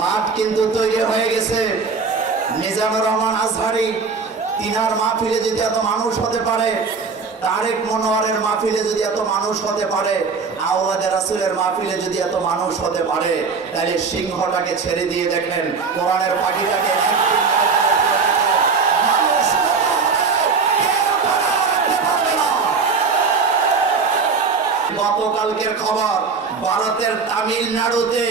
মাঠ কিন্তু তৈরি হয়ে গেছে। মিজানুর রহমান আজহারি তিনার মাহফিলে যদি এত মানুষ হতে পারে, তারেক মনোয়ারের মাহফিলে যদি এত মানুষ হতে পারে, আওলাদে রাসূলের মাহফিলে যদি এত মানুষ হতে পারে, তাহলে সিংহটাকে ছেড়ে দিয়ে দেখেন কোরআনের পাখিটাকে গতকালকের খবর, ভারতের তামিলনাড়ুতে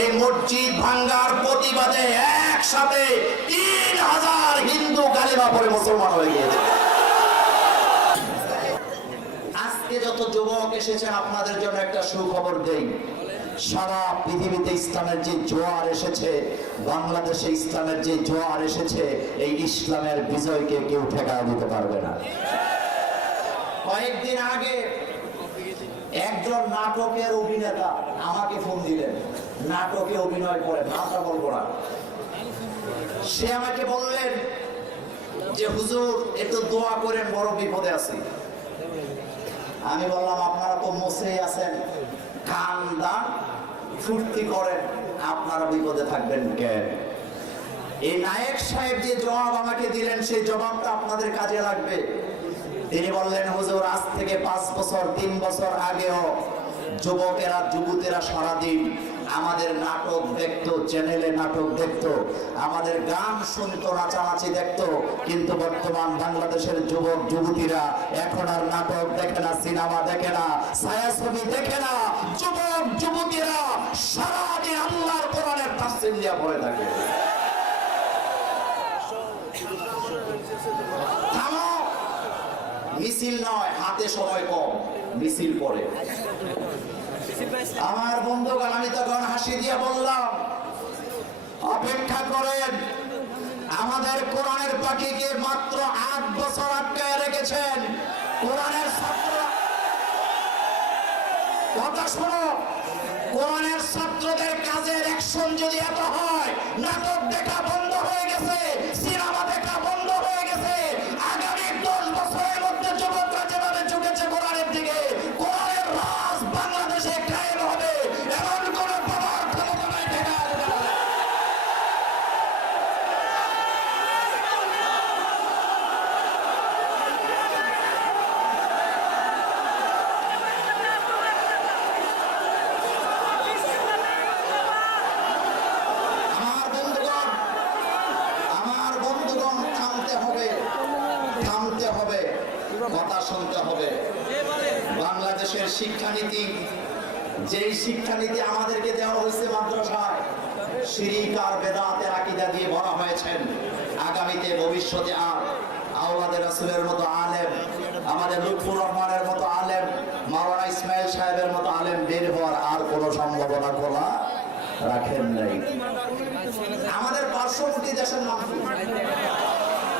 এই মসজিদ ভাঙ্গার প্রতিবাদে একসাথে ৩,০০০ হিন্দু কালিমা পড়ে মুসলমান হয়ে গিয়েছে। আজকে যত যুবক এসেছেন আপনাদের জন্য একটা সুখবর দেই, সারা পৃথিবীতে ইসলামের যে জোয়ার এসেছে, বাংলাদেশে ইসলামের যে জোয়ার এসেছে, এই ইসলামের বিজয়কে কেউ ঠেকাতে দিতে পারবে না। কয়েকদিন আগে একজন নাটকের অভিনেতা আমাকে ফোন দিলেন, নাটকে অভিনয় করে, নামটা বলবো না। সে আমাকে বললেন যে হুজুর একটু দোয়া করেন, বড় বিপদে আছি। আমি বললাম আপনারা তো মসেই আছেন, গান দান ফুর্তি করেন, আপনারা বিপদে থাকবেন কেন? এই নায়েক সাহেব যে জবাব আমাকে দিলেন, সেই জবাবটা আপনাদের কাজে লাগবে। তিনি বললেন হুজুর আজ থেকে 5 বছর 3 বছর আগেও যুবকেরা যুবতীরা সারাদিন আমাদের নাটক দেখতো, চ্যানেলে নাটক দেখতো, আমাদের গান শুনতো, নাচানাচি দেখতো, কিন্তু বর্তমান বাংলাদেশের যুবক যুবতীরা এখন আর নাটক দেখে না, সিনেমা দেখে না, ছায়াছবি দেখে না। যুবক যুবতীরা সারাদিন আল্লাহর কোরআনের তাফসীর নিয়ে পড়ে থাকে। মিছিল নয়, হাতে সময় কম, মিছিল পড়ে। আমার বন্ধুগণ, আমি তখন হাসি দিয়ে বললাম অপেক্ষা করেন, আমাদের কোরআনের পাখিকে মাত্র 8 বছর আটকায় রেখেছেন। কোরআনের ছাত্র, কথা শোনো, কোরআনের ছাত্রদের কাজের অ্যাকশন যদি এত হয়, নাটক দেখা বন্ধ হয়ে গেছে, সিনেমা দেখা বন্ধ হয়ে গেছে, আগামী 10 বছরের মধ্যে যুবকরা যেভাবে ঝুঁকেছে কোরআনের দিকে, কোরআনের রাজ বাংলাদেশে কায়েম হবে, এমন কোন প্রভাব ক্ষমতা নাই ঠেকাতে পারবে না। কথা শুনতে হবে। বাংলাদেশের শিক্ষানীতি, যেই শিক্ষানীতি আমাদেরকে দেওয়া হয়েছে মাদ্রাসায়, শিরক আর বেদাতের আকীদা দিয়ে ভরা হয়েছেন, আগামীতে ভবিষ্যতে আর আওলাদে রাসূলের মতো আলেম, আমাদের লুৎফুর রহমানের মতো আলেম, মাওলানা ইসমাইল সাহেবের মতো আলেম বের হওয়ার আর কোনো সম্ভাবনা খোলা রাখেন নাই। আমাদের পার্শ্ববর্তী দেশের নাম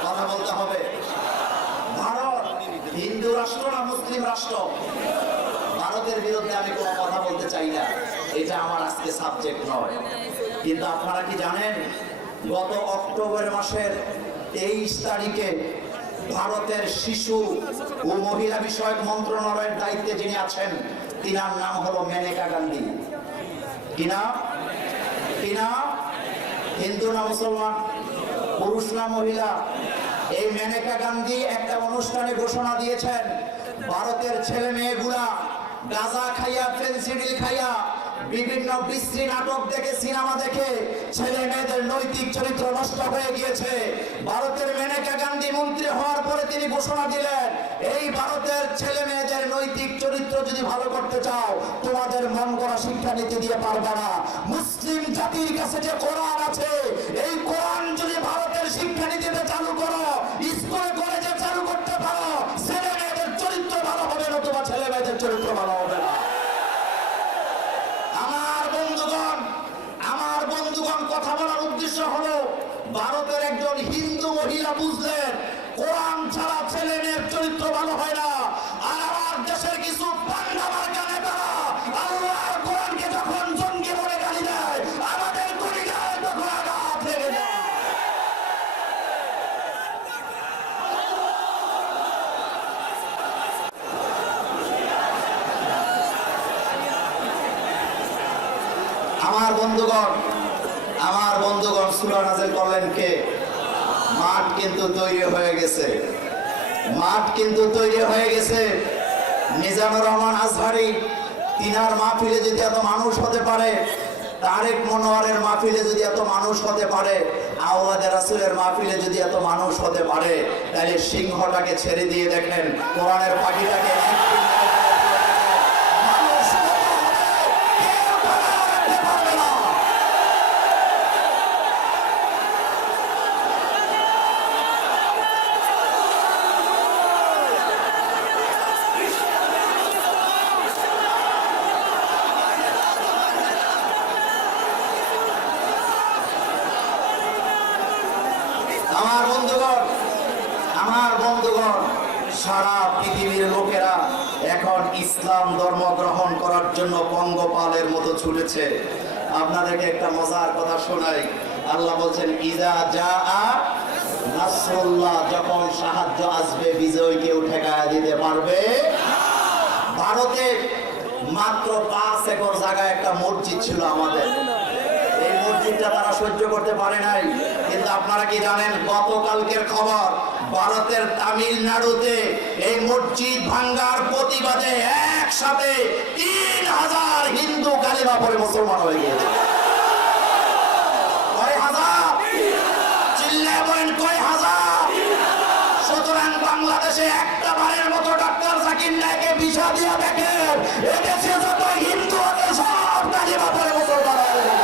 কথা বলতে হবে। ভারত হিন্দু রাষ্ট্র না মুসলিম রাষ্ট্র? ভারতের বিরুদ্ধে আমি কোনো কথা বলতে চাই না, এটা আমার আজকে সাবজেক্ট নয়। কিন্তু আপনারা কি জানেন, গত অক্টোবর মাসের 23 তারিখে ভারতের শিশু ও মহিলা বিষয়ক মন্ত্রণালয়ের দায়িত্বে যিনি আছেন, তিনার নাম হলো মেনকা গান্ধী। কি নাম? কি নাম? হিন্দু না মুসলমান? পুরুষ না মহিলা? এই মেনকা গান্ধী একটা অনুষ্ঠানে ঘোষণা দিয়েছেন, ভারতের ছেলে মেয়েগুলা গাঁজা খাইয়া, ফেন্সিডিল খাইয়া, বিভিন্ন বিশ্রী নাটক দেখে, সিনেমা দেখে ছেলে মেয়েদের নৈতিক চরিত্র নষ্ট হয়ে গিয়েছে। ভারতের মেনকা গান্ধী মন্ত্রী হওয়ার পরে তিনি ঘোষণা দিলেন, এই ভারতের ছেলে মেয়েদের নৈতিক চরিত্র যদি ভালো করতে চাও, তোমাদের মন করা শিক্ষানীতি দিয়ে পারবে না। মুসলিম জাতির কাছে যে কোরআন আছে, এই কোরআন যদি ভারতের শিক্ষানীতিতে চালু করো, স্কুলে কলেজে চালু করতে পারো, ছেলে মেয়েদের চরিত্র ভালো হবে, নতুবা ছেলে মেয়েদের চরিত্র ভালো হবে না। আমার বন্ধুগণ, কথা বলার উদ্দেশ্য হলো, ভারতের একজন হিন্দু মহিলা বুঝলেন কোরআন ছাড়া ছেলে মেয়ের চরিত্র ভালো হয় না। আর আমার দেশের কিছু পান্ডামার গানে তারা আল্লাহর কোরআনকে যখন জঙ্গি বলে গালি দেয়, আমাদের কলিজায় তখন আঘাত লেগে যায়। আমার বন্ধুগণ, সূরা নাযিল করলেন কে? মাঠ কিন্তু তৈরি হয়ে গেছে, মাঠ কিন্তু তৈরি হয়ে গেছে। মিজানুর রহমান আজহারি তিনার মাহফিলে যদি এত মানুষ হতে পারে, তারেক মনোয়ারের মাহফিলে যদি এত মানুষ হতে পারে, আওলাদে রাসূলের মাহফিলে যদি এত মানুষ হতে পারে, তাহলে সিংহটাকে ছেড়ে দিয়ে দেখেন কোরআনের পাখিটাকে আমার বন্ধুগণ, সারা পৃথিবীর লোকেরা এখন ইসলাম ধর্ম গ্রহণ করার জন্য পঙ্গপালের মতো ছুটেছে। আপনাদেরকে একটা মজার কথা শোনাই। আল্লাহ বলছেন ইজা জাআ নাসরুল্লাহ, যখন সাহায্য আসবে বিজয় কেউ ঠেকায়া দিতে পারবে। ভারতে মাত্র 5 একর জায়গায় একটা মসজিদ ছিল আমাদের, এই মসজিদটা তারা সহ্য করতে পারে নাই। কিন্তু আপনারা কি জানেন, গতকালকের খবর, ভারতের তামিলনাড়ুতে এই মসজিদ ভাঙ্গার প্রতিবাদে একসাথে 3000 হিন্দু কালিমা পড়ে মুসলমান হয়ে গিয়েছে। কয় হাজার? চিল্লায় বলেন কয় হাজার? সুতরাং বাংলাদেশে একটা বারের মতো ডক্টর জাকির নায়েককে ভিসা দিয়ে দেখেন, এদেশে যত হিন্দু আছে সব কালিমা পড়ে মুসলমান হয়ে গেছে।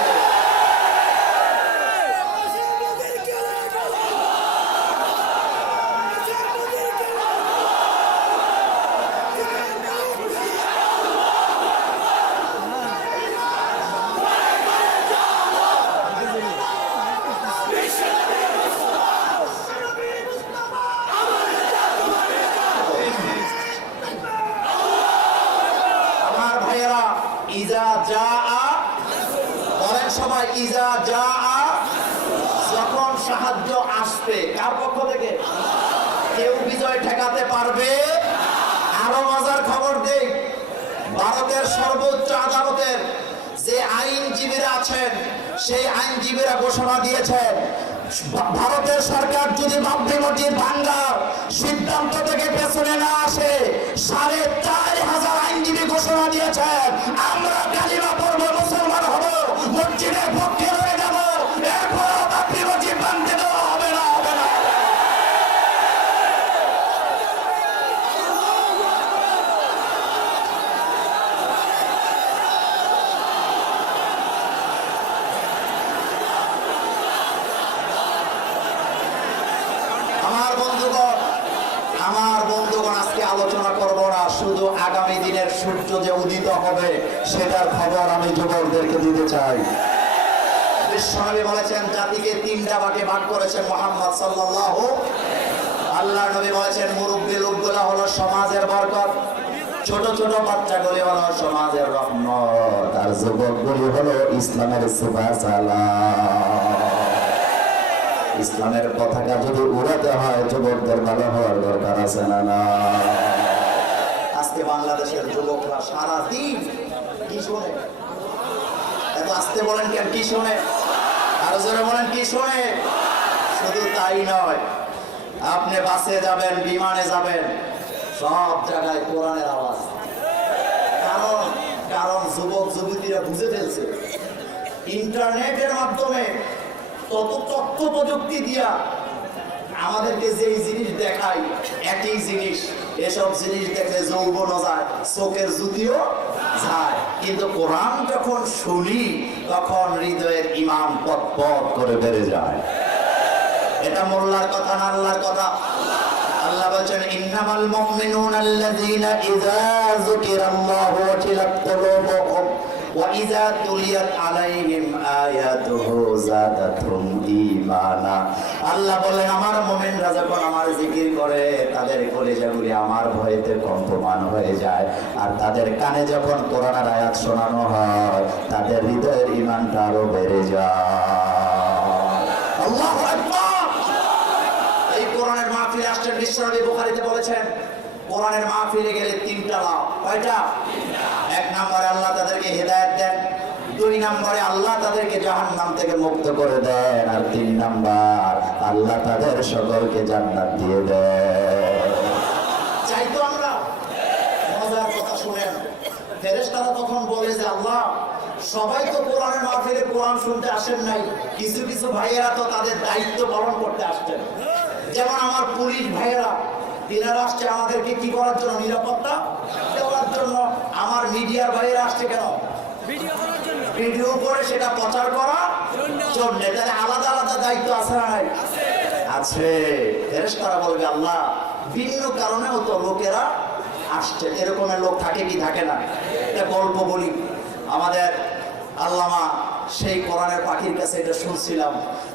ইজা জাআ, বলেন সবাই ইজা জাআ, যখন সাহায্য আসবে। কার পক্ষ থেকে? কেউ বিজয় ঠেকাতে পারবে? আরো মজার খবর দেই, ভারতের সর্বোচ্চ আদালতের যে আইনজীবীরা আছেন, সেই আইনজীবীরা ঘোষণা দিয়েছেন ভারতের সরকার যদি বাবরি মসজিদ ভাঙ্গার সিদ্ধান্ত থেকে পেছনে না আসে, 4500 আইনজীবী ঘোষণা দিয়েছেন আমরা কালিমা পড়ব, মুসলমান হব, মসজিদের পক্ষে রয়ে যাব, এরপর বাবরি মসজিদ ভাঙতে দেওয়া হবে না, হবে না। আমার বন্ধুগণ, আজকে আলোচনা করব না শুধু আগামী দিনের সূর্য যে উদিত হবে সেটার খবর আমি যুবকদেরকে দিতে চাই। বিশ্বনবী বলেছেন জাতিকে 3টা ভাগে ভাগ করেছেন মুহাম্মদ সাল্লাল্লাহু। আল্লাহর নবী বলেছেন মুরব্বী লোকগুলো হলো সমাজের বরকত, ছোট ছোট বাচ্চাগুলি হলো সমাজের রহমত, আর যুবকগুলি হলো ইসলামের সুবাহসালাম। ইসলামের পতাকা যদি উড়াতে হয় যুবকদের ভালো হওয়ার দরকার আছে না? আজকে বাংলাদেশের যুবকরা সারা দিন কি শোনে? এত আস্তে বলেন কেন? কি শোনে? আরো জোরে বলেন কি শোনে? শুধু তাই নয়, আপনি বাসে যাবেন, বিমানে যাবেন, সব জায়গায় কোরআনের আওয়াজ। কারণ যুবক যুবতীরা বুঝে ফেলছে ইন্টারনেটের মাধ্যমে তত তথ্য প্রযুক্তি দিয়া আমাদেরকে যেই জিনিস দেখায় একই জিনিস, এসব জিনিস দেখলে যৌবনও যায়, চোখের জুতিও যায়, কিন্তু কোরআন যখন শুনি তখন হৃদয়ের ঈমান পট পট করে বেড়ে যায়। এটা মোল্লার কথা না আল্লাহর কথা? আল্লাহ বলেন ইন্নামাল মুমিনুনা আল্লাযীনা ইযা যুকিরাল্লাহু ওয়াজিলাত কুলুবুহুম ওয়া ইযা তুলিয়াত আলাইহিম আয়াতুহু যাদাতুহুম ঈমানা। আল্লাহ বলেন আমার মুমিনরা যখন আমার জিকির করে তাদের কলিজাগুলি আমার ভয়েতে কম্পমান হয়ে যায়, আর তাদের কানে যখন কোরআনের আয়াত শোনানো হয় তাদের হৃদয়ের ঈমানটা আরো বেড়ে যায়। আল্লাহু আকবার। এই কোরআনের মাহফিলে আসছেন, বিশ্বনবী বুখারীতে বলেছেন কোরআনের মাহফিলে গেলে 3টা লাভ। কয়টা? 1 নম্বরে আল্লাহ তাদেরকে হেদায়েত দেন, 2 নম্বরে আল্লাহ তাদেরকে জাহান্নাম থেকে মুক্ত করে দেন, আর 3 নম্বর আল্লাহ তাদের সকলকে জান্নাত দিয়ে দেন। চাই তো আমরা? মজার কথা শুনেন, ফেরেশতারা তখন বলে যে আল্লাহ, সবাই তো কোরআনের মাহফিলে কোরআন শুনতে আসেন নাই, কিছু কিছু ভাইয়েরা তো তাদের দায়িত্ব পালন করতে আসছেন। যেমন আমার পুলিশ ভাইয়েরা, তিনারা আসছে আমাদেরকে কি করার জন্য? নিরাপত্তা দেওয়ার জন্য। আমার মিডিয়ার ভাইয়েরা আসছে কেন? ভিডিও করে সেটা প্রচার করার জন্য। তাহলে আলাদা আলাদা দায়িত্ব আছে না নাই? আছে। ফেরেশতারা বলবে আল্লাহ, ভিন্ন কারণেও তো লোকেরা আসছে। এরকমের লোক থাকে কি থাকে না? একটা গল্প বলি। আমাদের আল্লামা সেই কোরআনের পাখির কাছে এটা শুনছিলাম।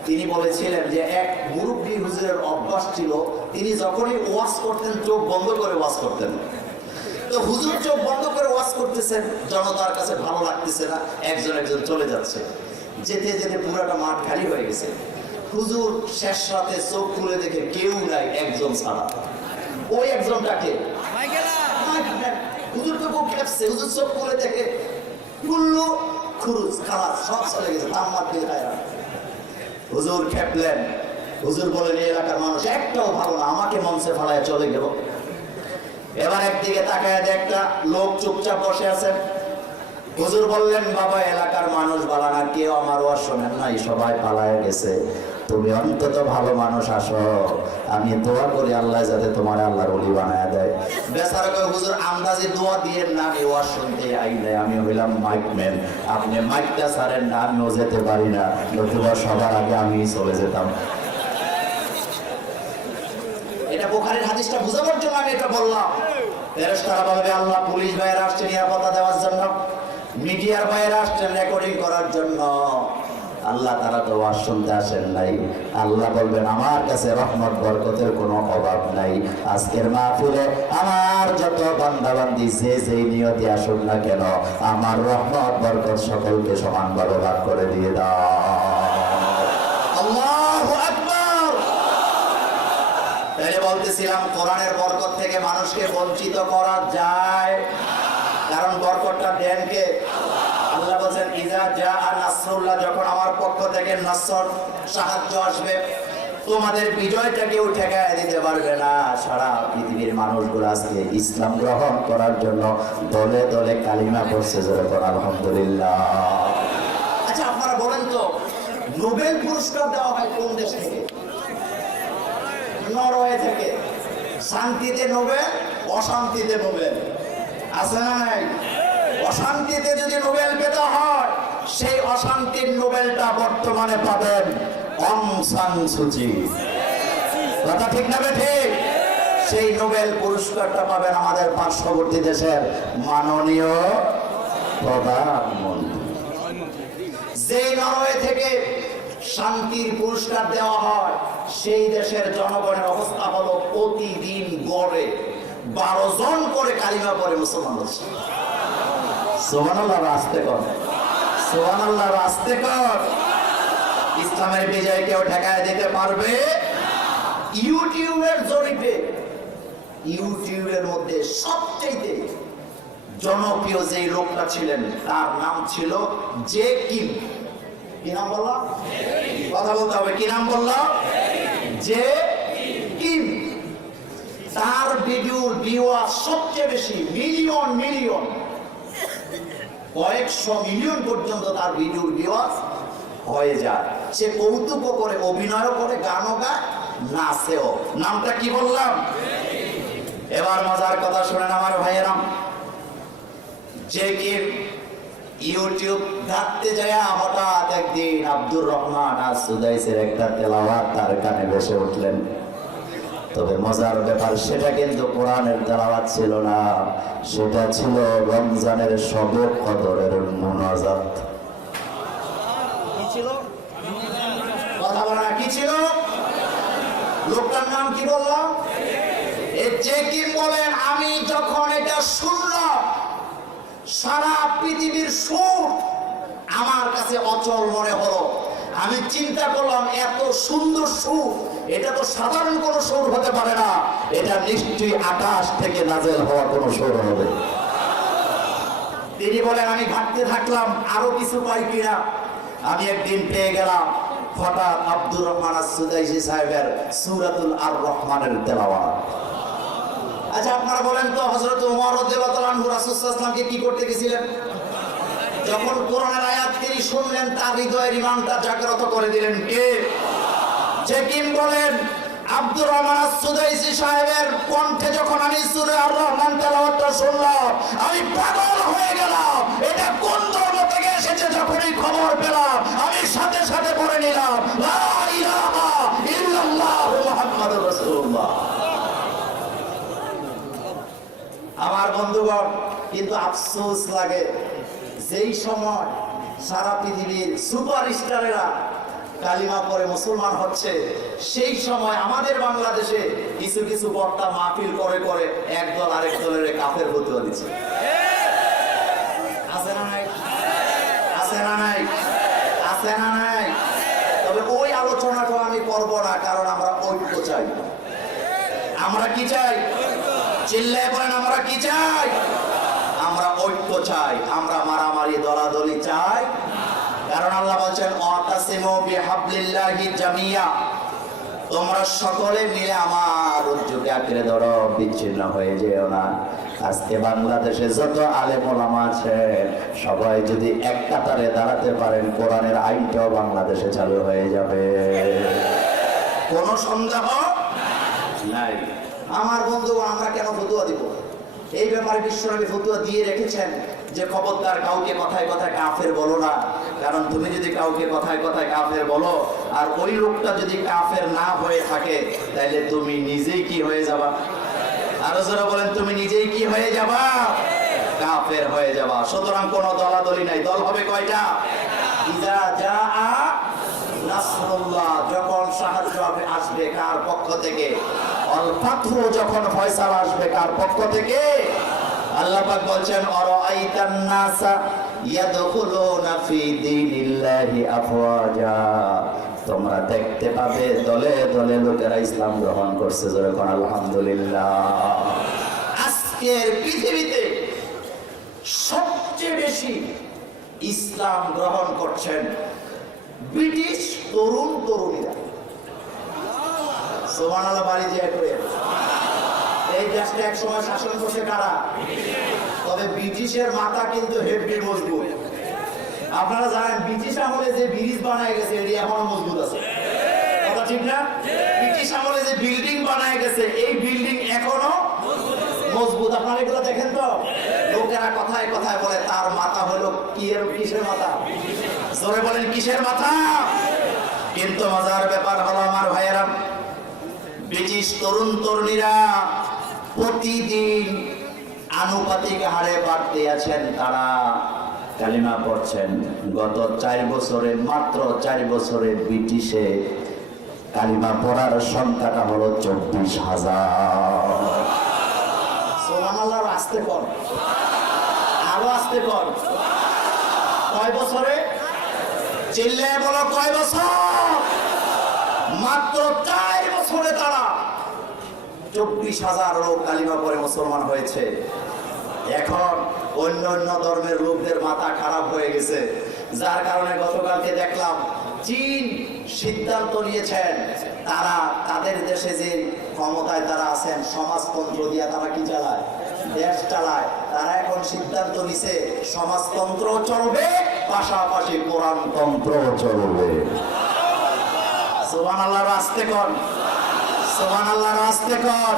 তিনি বলেছিলেন যে এক মুরব্বী হুজুরের অভ্যাস ছিল, তিনি যখনই ওয়াজ করতেন চোখ বন্ধ করে ওয়াজ করতেন। তো হুজুর চোখ বন্ধ করে ওয়াজ করতেছেন, জনতার কাছে ভালো লাগতেছে না, একজন একজন চলে যাচ্ছে। যেতে যেতে পুরাটা মাঠ খালি হয়ে গেছে। হুজুর শেষ রাতে চোখ খুলে দেখে কেউ নাই, একজন ছাড়া। ওই একজনটাকে হুজুর তো খুব খেপছে, হুজুর চোখ খুলে দেখে কুল্লু খুরুজ খালাস সব চলে গেছে, তাম্মার দিয়ে খায়। হুজুর খেপলেন। হুজুর বলেন এই এলাকার মানুষ একটাও ভালো না, আমাকে মঞ্চে ফালায় চলে গেল। এবার একদিকে তাকায় একটা লোক চুপচাপ বসে আছেন। হুজুর বললেন বাবা, এলাকার মানুষ ভালো না, কেউ আমার ওয়াজ শোনেন নাই, সবাই পালায় গেছে। তুমি অন্তত ভালো মানুষ আসো, আমি দোয়া করি আল্লাহ যাতে তোমার আল্লাহর ওলি বানায় দেয়। বেচারা কয় হুজুর আন্দাজে দোয়া দিয়েন না, আমি ওয়াজ শুনতে আই নাই, আমি হইলাম মাইকম্যান, আপনি মাইকটা ছাড়েন না, আমিও যেতে পারি না, নতুবা সবার আগে আমি চলে যেতাম। এটা বুখারীর হাদিসটা বুঝানোর জন্য আমি এটা বললাম। ফেরেশতারা বলবে আল্লাহ, পুলিশ ভাইয়েরা আসছে নিরাপত্তা দেওয়ার জন্য, মিডিয়ার ভাইয়েরা আসছেন রেকর্ডিং করার জন্য। আল্লাহ তারা তো ওয়াজ শুনতে আসেন নাই। আল্লাহ বলবেন আমার কাছে রহমত বরকতের কোনো অভাব নাই। আজকের মাহফিলে আমার যত বান্দাবান্দি যে যেই নিয়তে আসুন না কেন, আমার রহমত বরকত সকলকে সমানভাবে ভাগ করে দিয়ে দাও। আল্লাহু আকবার। তাই বলতেছিলাম কোরআনের বরকত থেকে মানুষকে বঞ্চিত করা যায়, কারণ বরকতটা দেন কে? আল্লাহ বলেন ইজা জাআ নাসরুল্লাহ, যখন আমার পক্ষ থেকে নসর সাহায্য আসবে, তোমাদের বিজয়টা কেউ ঠেকায় দিতে পারবে না। সারা পৃথিবীর মানুষগুলো আজকে ইসলাম গ্রহণ করার জন্য দলে দলে কালিমা পড়ছে, যখন আলহামদুলিল্লাহ। আচ্ছা আপনারা বলেন তো, নোবেল পুরস্কার দেওয়া হয় কোন দেশ থেকে? নরওয়ে থেকে। শান্তিতে নোবেল, অশান্তিতে নোবেল, আছে না নাই? অশান্তিতে যদি নোবেল পেতে হয়, সেই অশান্তির নোবেলটা বর্তমানে পাবেন অং সান সুচি। কথা ঠিক না ঠিক? সেই নোবেল পুরস্কারটা পাবেন আমাদের পার্শ্ববর্তী দেশের মাননীয় প্রধানমন্ত্রী। যে নরওয়ে থেকে শান্তির পুরস্কার দেওয়া হয়, সেই দেশের জনগণের অবস্থা হলো প্রতিদিন গড়ে 12 জন করে কালিমা পড়ে মুসলমান হচ্ছে। সুবহানাল্লাহ, আস্তে কর, সুবহানাল্লাহ, আস্তে কর। ইসলামের বিজয় কেউ ঠেকায় দিতে পারবে? ইউটিউবের জরিপে ইউটিউবের মধ্যে সবচেয়ে জনপ্রিয় যে লোকটা ছিলেন, তার নাম ছিল জে কিম। কি নাম বললাম? কথা বলতে হবে, কি নাম বললাম? J Kim. তার ভিডিওর ভিউয়ার সবচেয়ে বেশি, মিলিয়ন মিলিয়ন, কয়েকশো মিলিয়ন পর্যন্ত তার ভিডিওর ভিউয়ার হয়ে যায়। সে কৌতুক করে, অভিনয় করে, গানও গায়, নাচেও। নামটা কি বললাম? এবার মজার কথা শুনেন আমার ভাইয়েরা। যে কি ইউটিউব ঘাটতে যায়, হঠাৎ একদিন আব্দুর রহমান আস-সুদাইসের একটা তেলাওয়াত তার কানে ভেসে উঠলেন। তবে মজার ব্যাপার, সেটা কিন্তু কোরআনের তেলাওয়াত ছিল না, সেটা ছিল রমজানের শবে কদরের মুনাজাত। কি ছিল? কথা বলা, কি ছিল? লোকটার নাম কি বললাম? যে কি বলেন, আমি যখন এটা শুনলাম, সারা পৃথিবীর সুর আমার কাছে অচল মনে হলো। আমি চিন্তা করলাম, এত সুন্দর সুর, এটা তো সাধারণ কোনো সুর হতে পারে না, এটা নিশ্চয়ই আকাশ থেকে নাজেল হওয়া কোনো সুর হবে। তিনি বলেন আমি ঘাটতে থাকলাম আরো কিছু পাই কিনা। আমি একদিন পেয়ে গেলাম হঠাৎ আব্দুর রহমান আস-সুদাইসি সাহেবের সূরাতুল আর রহমানের তেলাওয়াত। আচ্ছা আপনারা বলেন তো হযরত ওমর রাদিয়াল্লাহু তাআলা আনহু রাসূল সাল্লাল্লাহু আলাইহি ওয়াসাল্লামকে কি করতে গেছিলেন? যখন কোরআনের আয়াত তিনি শুনলেন তার হৃদয়ের ঈমানটা জাগ্রত করে দিলেন কে? যে কিম বলেন আব্দুর রহমান আস-সুদাইসি সাহেবের কণ্ঠে যখন আমি সূরা আর রহমান তেলাওয়াতটা শুনলাম আমি পাগল হয়ে গেলাম। এটা কোন ধর্ম থেকে এসেছে যখনই খবর পেলাম আমি সাথে সাথে পড়ে নিলাম লা ইলাহা ইল্লাল্লাহু মুহাম্মাদুর রাসূলুল্লাহ। আমার বন্ধুগণ, কিন্তু আফসোস লাগে যেই সময় সারা পৃথিবীর সুপারস্টারেরা কালিমা পড়ে মুসলমান হচ্ছে, সেই সময় আমাদের বাংলাদেশে কিছু কিছু বক্তা মাহফিল করে করে একদল আরেক দলের কাফের ফতোয়া দিচ্ছে। আছে না নাই? আছে না নাই? আছে না নাই? তবে ওই আলোচনাটা আমি করব না, কারণ আমরা ঐক্য চাই। আমরা কি চাই? চিল্লায় বলেন আমরা কি চাই? আমরা ঐক্য চাই, আমরা মারামারি দলাদলি চাই। কারণ আল্লাহ বলছেন ওয়াতাসিমু বিহাবলিল্লাহি জামিয়া, তোমরা সকলে মিলে আমার উদ্যোগে আঁকড়ে ধরো, বিচ্ছিন্ন হয়ে যেও না। আজকে বাংলাদেশে যত আলেম ওলামা আছেন সবাই যদি এক কাতারে দাঁড়াতে পারেন কোরআনের আইনটাও বাংলাদেশে চালু হয়ে যাবে, কোনো সন্দেহ নাই। আমার বন্ধু, আমরা কেন ফতোয়া দিব? এই ব্যাপারে বিশ্বনবী ফতোয়া দিয়ে রেখেছেন যে খবরদার কাউকে কথায় কথায় কাফের বলো না, কারণ তুমি যদি কাউকে কথায় কথায় কাফের বলো আর ওই লোকটা যদি কাফের না হয়ে থাকে তাহলে তুমি নিজেই কি হয়ে যাবা? আরো যারা বলেন তুমি নিজেই কি হয়ে যাবা? কাফের হয়ে যাবা। সুতরাং কোনো দলাদলি নাই। দল হবে কয়টা? ইজা জাআ নাসরুল্লাহ, যখন সাহায্য আসবে কার পক্ষ থেকে? আল ফাতহু, যখন ফয়সালা আসবে কার পক্ষ থেকে? আল্লাহ পাক বলছেন আরাআইতান নাসা ইয়াদখুলুনা ফি দীনিল্লাহি আফওয়াজা, তোমরা দেখতে পাবে দলে দলে লোকেরা ইসলাম গ্রহণ করছে। যখন আলহামদুলিল্লাহ, আজকের পৃথিবীতে সবচেয়ে বেশি ইসলাম গ্রহণ করছেন ব্রিটিশ তরুণ তরুণীরা। সুবহানাল্লাহ, বাড়ি দিয়ে করে। এই দেশটা এক সময় শাসন করছে কারা? তবে ব্রিটিশের মাথা কিন্তু হেভি মজবুত। আপনারা জানেন ব্রিটিশ আমলে যে ব্রিজ বানায় গেছে এটি এখনো মজবুত আছে, কথা ঠিক না? ব্রিটিশ আমলে যে বিল্ডিং বানায় গেছে এই বিল্ডিং এখনো মজবুত। আপনারা এগুলো দেখেন তো, লোকেরা কথায় কথায় বলে তার মাথা হলো কিসের মাথা? জোরে বলেন কিসের মাথা? কিন্তু মজার ব্যাপার হলো আমার ভাইয়েরা, ব্রিটিশ তরুণ তরুণীরা প্রতিদিন আনুপাতিক হারে বাড়তে আছেন, তারা কালিমা পড়ছেন। গত 4 বছরে, মাত্র 4 বছরে ব্রিটিশে কালিমা পড়ার সংখ্যাটা হলো 24,000। সুবহানাল্লাহ, আস্তে কর, আরো আস্তে কর। কয় বছরে? চিল্লায় বলো কয় বছর? মাত্র 4 বছরে তারা 24,000 লোক কালিমা পড়ে মুসলমান হয়েছে। এখন অন্য অন্য ধর্মের লোকদের মাথা খারাপ হয়ে গেছে, যার কারণে গতকালকে দেখলাম চীন সিদ্ধান্ত নিয়েছেন তারা তাদের দেশে যে ক্ষমতায় তারা আছেন সমাজতন্ত্র দিয়ে তারা কি চালায়? দেশ চালায়। তারা এখন সিদ্ধান্ত নিছে সমাজতন্ত্র চলবে, পাশাপাশি কোরআনতন্ত্র চলবে। সুবহানাল্লাহ, আস্তে কর, সুবহানাল্লাহ, আস্তে কর।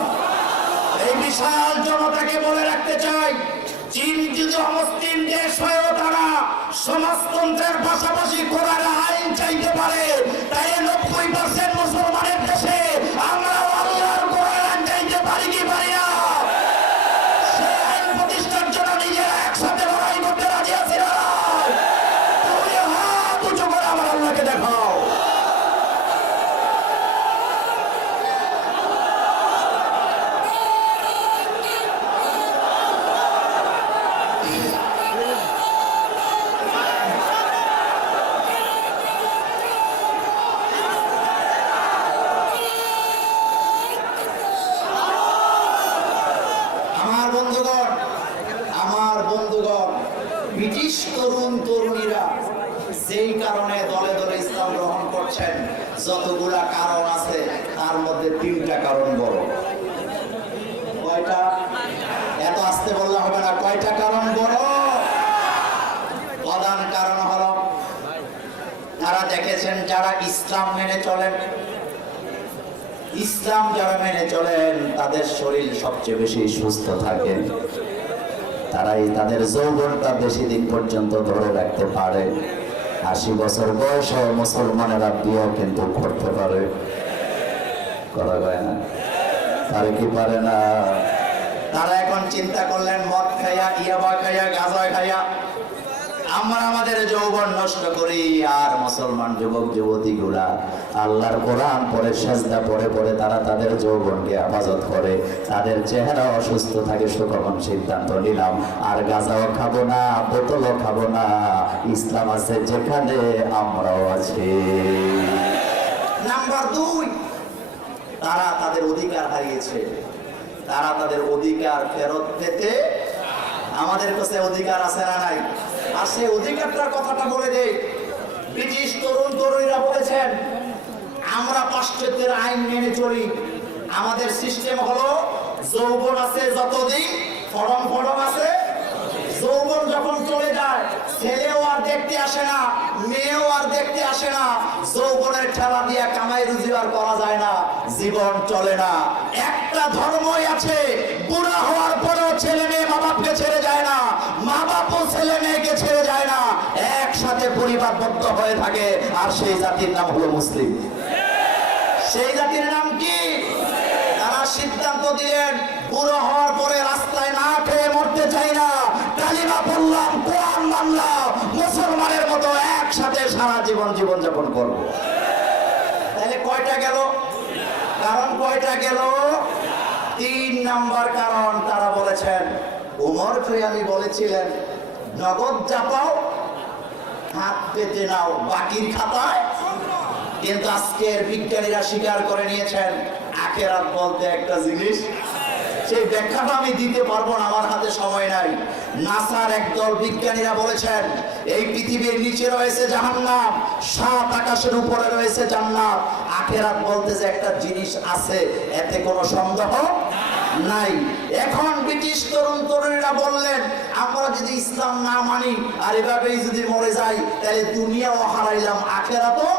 এই বিশাল জনতাকে বলে রাখতে চাই, চীন যদি অমুসলিম দেশ হয়েও তারা সমাজতন্ত্রের পাশাপাশি কোরআনের আইন চাইতে পারে, তাই 90% মুসলমানের দেশে আমরা আল্লাহর কোরআন আইন চাইতে পারি কি পারি না? সেই আইন প্রতিষ্ঠার জন্য নিজেরা একসাথে লড়াই করতে রাজি আছি না? তুমি হাত উঁচু করে আমার আল্লাহকে দেখাও। পাচ্ছেন যতগুলা কারণ আছে তার মধ্যে 3টা কারণ বড়। কয়টা? এত আস্তে বললে হবে না। কয়টা কারণ বড়? প্রধান কারণ হলো তারা দেখেছেন যারা ইসলাম মেনে চলেন, ইসলাম যারা মেনে চলেন তাদের শরীর সবচেয়ে বেশি সুস্থ থাকে, তারাই তাদের যৌবনটা বেশি দিন পর্যন্ত ধরে রাখতে পারে। 80 বছর বয়সে মুসলমানেরা বিয়ে কিন্তু করতে পারে, করা যায় না? পারে কি পারে না? তারা এখন চিন্তা করলেন মদ খাইয়া, ইয়াবা খাইয়া, গাঁজা খাইয়া আমরা আমাদের যৌবন নষ্ট করি, আর মুসলমান যুবক যুবতী গুলা আল্লাহর কোরআন পড়ে সেজদা পড়ে পড়ে তারা তাদের যৌবনকে হেফাজত করে, তাদের চেহারা অসুস্থ থাকে। সুতরাং সিদ্ধান্ত নিলাম আর গাঁজাও খাবো না, বোতলও খাবো না, ইসলাম আছে যেখানে আমরাও আছি। নাম্বার 2, তারা তাদের অধিকার হারিয়েছে, তারা তাদের অধিকার ফেরত পেতে, আমাদের কাছে অধিকার আছে না নাই? আর সেই অধিকারটার কথাটা বলে দেই। ব্রিটিশ তরুণ তরুণীরা বলেছেন আমরা পাশ্চাত্যের আইন মেনে চলি, আমাদের সিস্টেম হলো যৌবন আছে যতদিন, ফড়ং আছে, যৌবন যখন চলে যায় ছেলেও আর দেখতে আসে না, মেয়েও আর দেখতে আসে না, যৌবনের ঠেলা দিয়ে কামাই রুজি আর করা যায় না, জীবন চলে না। একটা ধর্মই আছে, বুড়া হওয়ার পরেও ছেলে মেয়ে মা বাপকে ছেড়ে যায় না, মা বাপও ছেলে মেয়েকে ছেড়ে যায় না, একসাথে পরিবারবদ্ধ হয়ে থাকে, আর সেই জাতির নাম হলো মুসলিম। সেই জাতির নাম কি? তারা সিদ্ধান্ত দিলেন বুড়ো হওয়ার পরে রাস্তায় না খেয়ে মরতে চাই না, কালিমা পড়লাম, কোরআন মানলাম, মুসলমানের মতো একসাথে সারা জীবন জীবন যাপন করব। তাহলে কয়টা গেল? কারণ কয়টা গেল? 3 নাম্বার কারণ তারা বলেছেন, উমর খৈয়ামি বলেছিলেন নগদ চাপাও হাত পেতে নাও বাকির খাতায়। কিন্তু আজকের বিজ্ঞানীরা স্বীকার করে নিয়েছেন আখিরাত বলতে একটা জিনিস, সেই ব্যাখ্যাটা আমি দিতে পারবো না, আমার হাতে সময় নাই। নাসার একদল বিজ্ঞানীরা বলেছেন এই পৃথিবীর নিচে রয়েছে জাহান্নাম, 7 আকাশের উপরে রয়েছে জান্নাত। আখিরাত বলতে যে একটা জিনিস আছে এতে কোনো সন্দেহ নাই। এখন ব্রিটিশ তরুণ তরুণীরা বললেন আমরা যদি ইসলাম না মানি আর এভাবেই যদি মরে যাই তাহলে দুনিয়াও হারাইলাম, আখিরাতও।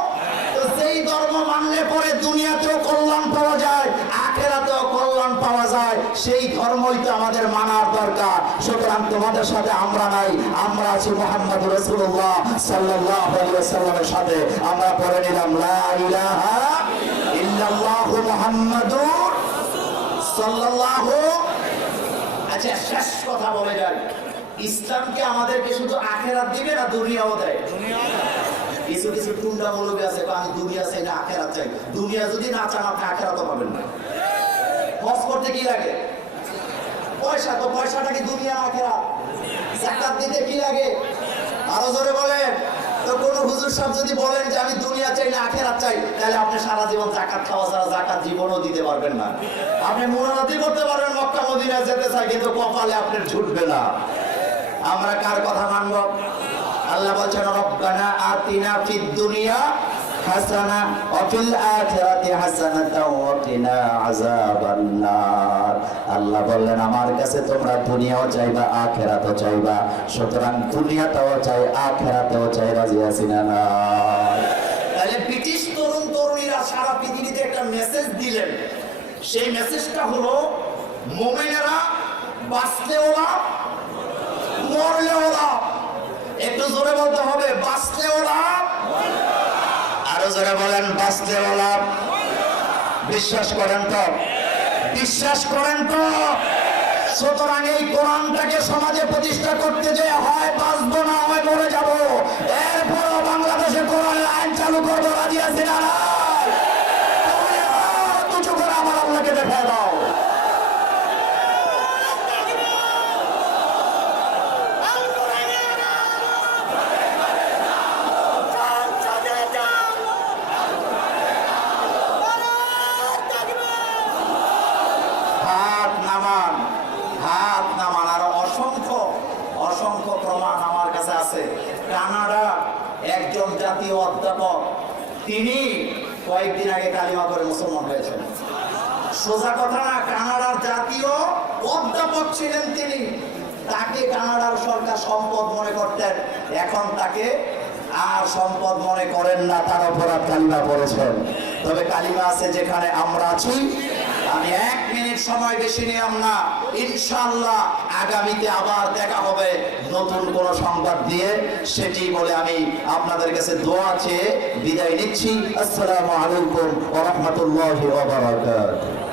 যেই ধর্ম মানলে পরে দুনিয়াতেও কল্যাণ পাওয়া যায়, আখিরাতেও কল্যাণ পাওয়া যায়, সেই ধর্মই তো আমাদের মানার দরকার। সুতরাং তোমাদের সাথে আমরা নাই, আমরা আছি মুহাম্মদ রাসূলুল্লাহ সাল্লাল্লাহু আলাইহি ওয়াসাল্লামের সাথে। আমরা পড়ে নিলাম লা ইলাহা ইল্লাল্লাহু মুহাম্মাদুর সাল্লাল্লাহু। আচ্ছা শেষ কথা বলে যাই, ইসলামকে আমাদেরকে শুধু আখিরাত দিবে না দুনিয়াও দেয়? কিছু কিছু টুন্ডা মৌলবী আছে আমি দুনিয়া চাই না আখিরাত চাই। দুনিয়া যদি না চান আপনি আখিরাতও পাবেন না। হজ করতে কি লাগে? পয়সা। তো পয়সাটা কি দুনিয়া আখিরাত? যাকাত দিতে কি লাগে? আরো জোরে বলেন। তো কোন হুজুর সাহেব যদি বলেন যে আমি দুনিয়া চাই না আখিরাত চাই, তাহলে আপনি সারা জীবন যাকাত খাওয়া ছাড়া যাকাত জীবনও দিতে পারবেন না। আপনি মুনাজাতি করতে পারবেন মক্কা মদিনায় যেতে চাই, কিন্তু কপালে আপনার ঝুটবে না। আমরা কার কথা মানব? আল্লাহ বলছেন রব্বানা আতিনা ফিদ দুনিয়া হাসানা ওয়া ফিল আখিরাতি হাসানাতাও ওয়া কিনা আযাবান নার। আল্লাহ বললেন আমার কাছে তোমরা দুনিয়াও চাইবা আখিরাতও চাইবা, সুতরাং দুনিয়াটাও চাই আখিরাতও চাই, রাজি আছি না? না। তাহলে ব্রিটিশ তরুণ তরুণীরা সারা পৃথিবীতে একটা মেসেজ দিলেন, সেই মেসেজটা হলো মুমিনেরা বাঁচলেও লাভ, মরলেও লাভ। একটু জোরে বলতে হবে, বাঁচলেও লাভ। আরো জোরে বলেন, বাঁচলেও লাভ। বিশ্বাস করেন তো? বিশ্বাস করেন তো? সুতরাং এই কোরআনটাকে সমাজে প্রতিষ্ঠা করতে যে হয় বাঁচবো না হয় মরে যাব, এরপরও বাংলাদেশে কোরআনের আইন চালু করবো, রাজি আছি না? কিছু করে আমার আল্লাহকে দেখা দাও। অসংখ্য প্রমাণ আমার কাছে আছে। কানাডা একজন জাতীয় অধ্যাপক তিনি কয়েকদিন আগে কালিমা করে মুসলমান হয়েছেন। সোজা কথা না, কানাডার জাতীয় অধ্যাপক ছিলেন তিনি। তাকে কানাডার সরকার সম্পদ মনে করতেন, এখন তাকে আর সম্পদ মনে করেন না, তার অপরাধ কালিমা করেছেন। তবে কালিমা আছে যেখানে আমরা আছি। আমি 1 মিনিট সময় বেশি নিলাম না, ইনশাআল্লাহ আগামীতে আবার দেখা হবে নতুন কোন সংবাদ দিয়ে। সেটি বলে আমি আপনাদের কাছে দোয়া চেয়ে বিদায় নিচ্ছি। আসসালামু আলাইকুম ওয়া রাহমাতুল্লাহি ওয়া বারাকাতুহু।